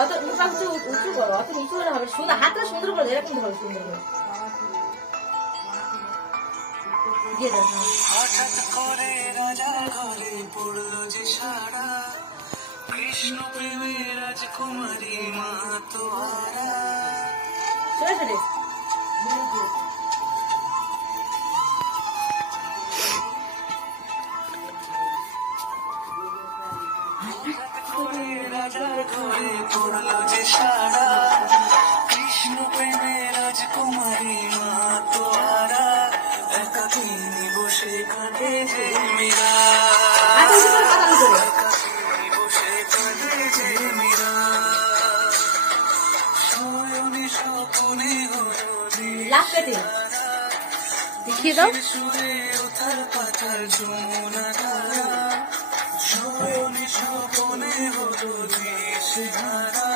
অত মুখটা উঁচু উঁচু করো, অত নিচু হলে হবে সুন্দর, হাতটা সুন্দর করে এরকম ধরো সুন্দর করে দিয়ে দাও। হঠাৎ করে রাজার ঘরে পড়লো যে সারা, কৃষ্ণ প্রেমের রাজকুমারী মা তোহারা। সরে সরে রাজার ঘরে পড়লো যে সারা, কৃষ্ণ প্রেমের রাজকুমারী মা তোহারা, একাকিনী বসে কাঁদে যে মীরা, একাকিনী বসে কাঁদে যে মীরা, শয়নে স্বপনে হলো দেখিয়ে দাও সুরে উথাল পাথাল যমুনা ধারা, শয়নে স্বপনে হলো দিশেহারা,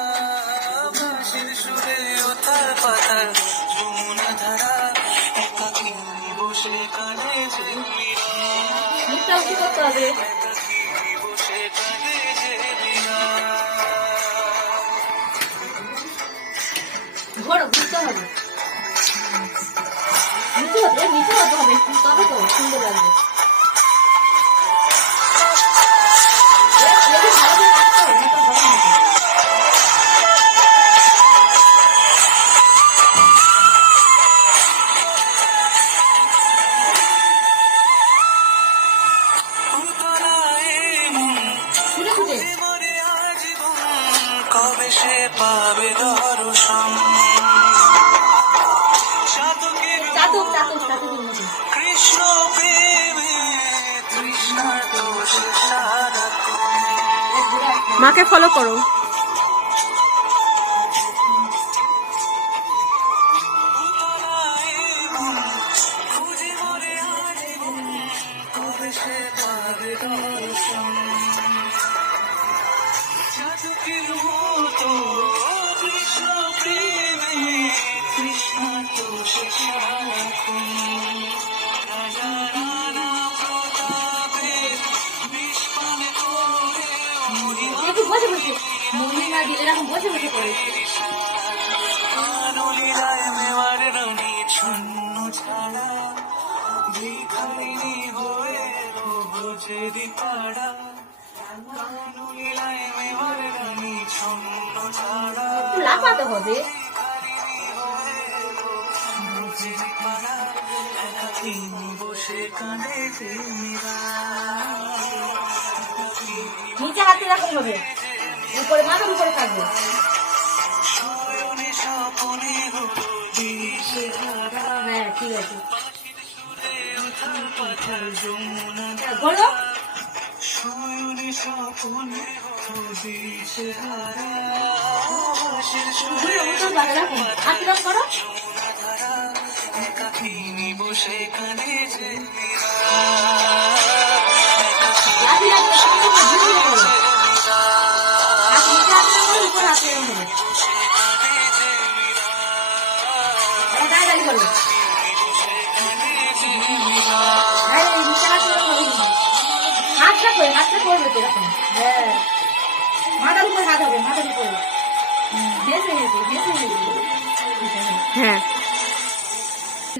ভাসির সুরে উথাল পাথাল যমুনা ধারা, একাকিনী বসে কাঁদে যে মীরা, মুখটা উঁচু করতে হবে, একাকিনী বসে কাঁদে যে মীরা। ঘোরো ঘুরতে হবে, নিচে হতে হবে তবে তো সুন্দর লাগবে। কবে সে পাবে দর্শন, কৃষ্ণ প্রেমে তৃষ্ণার দোষে সারাক্ষণ। মাকে ফলো করো। খুঁজে মরে আজীবন কবে সে পাবে দর্শন, চাতকের মতো কৃষ্ণ প্রেমে তৃষ্ণার দোষে সারাক্ষণ। মহিমা দিলে এরকম বসে বসে করেছে। ছন্ন ছাড়া ভিখারিণী হয়ে বুঝে পাড়া, লাফাতে হবে। নিচে হাতে রাখতে হবে, উপরে মাথার উপরে থাকবে। হ্যাঁ ঠিক আছে, বলো করো। বসে কাঁদে যে হাতটা করবে তো এরকম। হ্যাঁ মাথার উপরে হাত হবে, মাথার উপরে হ্যাঁ।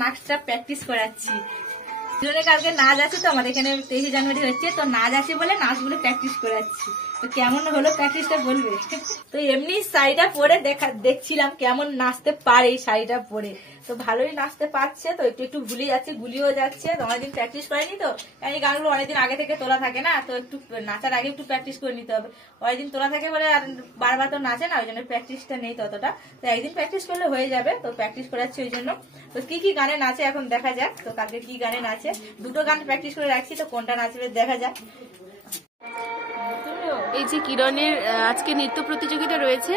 নাচটা প্র্যাকটিস করাচ্ছি, কালকে নাচ আছে তো আমাদের এখানে 23 জানুয়ারি হচ্ছে, তো নাচ আছে বলে নাচগুলো প্র্যাকটিস করাচ্ছি। তো কেমন হলো প্র্যাকটিসটা বলবে। তো এমনি শাড়িটা পরে দেখছিলাম কেমন নাচতে পারে এই শাড়িটা পরে, তো ভালোই নাচতে পারছে। তো একটু একটু ভুলে যাচ্ছে, গুলিও যাচ্ছে, তো অনেকদিন প্র্যাকটিস করেনি, তো এই গানগুলো অনেকদিন আগে থেকে তোলা থাকে না, তো একটু নাচার আগে একটু প্র্যাকটিস করে নিতে হবে। অনেকদিন তোলা থাকে বলে আর বারবার তো নাচে না, ওই জন্য প্র্যাকটিসটা নেই ততটা, তো একদিন প্র্যাকটিস করলে হয়ে যাবে। তো প্র্যাকটিস করাচ্ছি ওই জন্য। তো কি কি গানে নাচে এখন দেখা যাক, তো কালকে কি গানে নাচে। দুটো গান প্র্যাকটিস করে রাখছি, তো কোনটা নাচবে দেখা যাক। এই যে কিরণের আজকে নৃত্য প্রতিযোগিতা রয়েছে,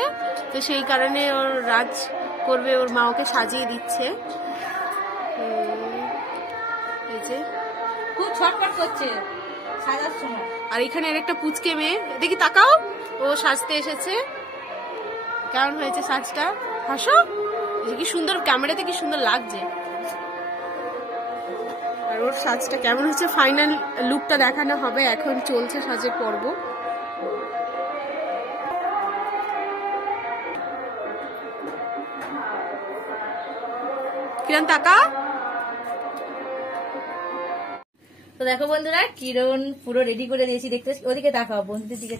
তো সেই কারণে ওর রাজ করবে, ওর মা ওকে সাজিয়ে দিচ্ছে। এই যে খুব ছটফট করছে সাজার সময়। আর এখানে একটা পুচকে মেয়ে, দেখি তাকাও, ও সাজতে এসেছে। কেমন হয়েছে সাজটা? হাসো, কি সুন্দর, ক্যামেরাতে কি সুন্দর লাগছে। আর ওর সাজটা কেমন হচ্ছে ফাইনাল লুকটা দেখানো হবে, এখন চলছে সাজের পর্ব। কিরণ তাকাও। তো দেখো বন্ধুরা, কিরণ পুরো রেডি করে দিয়েছি, দেখতে ওদিকে তাকাও, বন্ধুদের দিকে।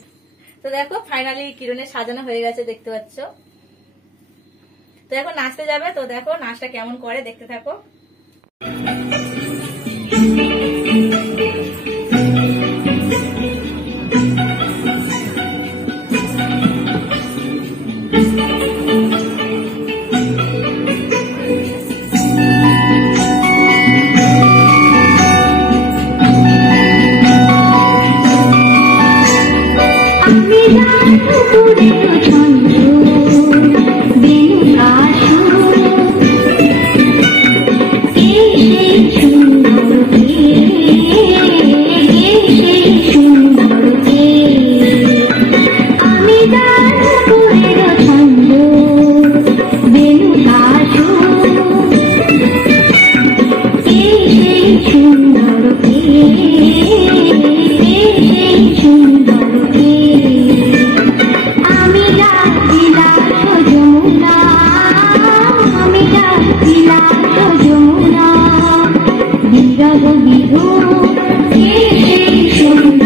তো দেখো ফাইনালি কিরণের সাজানো হয়ে গেছে, দেখতে পাচ্ছ। তো এখন নাচতে যাবে, তো দেখো নাচটা কেমন করে, দেখতে থাকো। সুন্দর